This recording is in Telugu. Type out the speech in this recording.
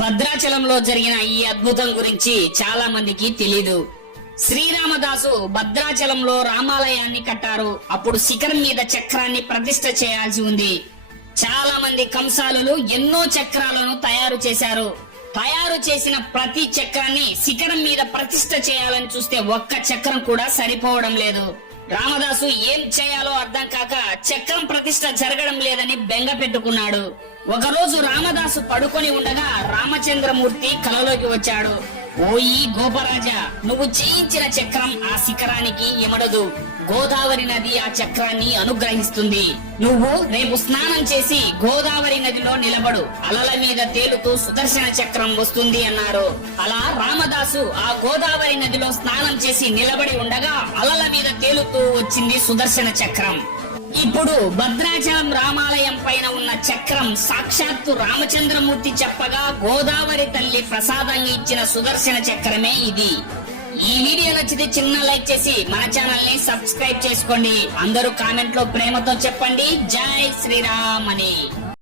భద్రాచలంలో జరిగిన ఈ అద్భుతం గురించి చాలా మందికి తెలీదు. శ్రీరామదాసు భద్రాచలంలో రామాలయాన్ని కట్టారు. అప్పుడు శిఖరం మీద చక్రాన్ని ప్రతిష్ఠ చేయాల్సి ఉంది. చాలా మంది కంసాలులు ఎన్నో చక్రాలను తయారు చేశారు. తయారు చేసిన ప్రతి చక్రాన్ని శిఖరం మీద ప్రతిష్ఠ చేయాలని చూస్తే ఒక్క చక్రం కూడా సరిపోవడం లేదు. రామదాసు ఏం చేయాలో అర్థం కాక చక్రం ప్రతిష్ఠ జరగడం లేదని బెంగ పెట్టుకున్నాడు. ఒకరోజు రామదాసు పడుకొని ఉండగా రామచంద్రమూర్తి కలలోకి వచ్చాడు. ఓయి గోపరాజా, నువ్వు చేయించిన చక్రం ఆ శిఖరానికి ఎమడదు. గోదావరి నది ఆ చక్రాన్ని అనుగ్రహిస్తుంది. నువ్వు రేపు స్నానం చేసి గోదావరి నదిలో నిలబడు. అలల మీద తేలుతూ సుదర్శన చక్రం వస్తుంది అన్నారు. అలా రామదాసు ఆ గోదావరి నదిలో స్నానం చేసి నిలబడి ఉండగా అలల మీద తేలుతూ వచ్చింది సుదర్శన చక్రం. ఇప్పుడు భద్రాచలం రామాలయం పైన ఉన్న చక్రం సాక్షాత్తు రామచంద్రమూర్తి చెప్పగా గోదావరి తల్లి ప్రసాదంగా ఇచ్చిన సుదర్శన చక్రమే ఇది. ఈ వీడియో నచ్చితే చిన్న లైక్ చేసి మన ఛానల్ ని సబ్స్క్రైబ్ చేసుకోండి. అందరూ కామెంట్ లో ప్రేమతో చెప్పండి జై శ్రీరామ్ అని.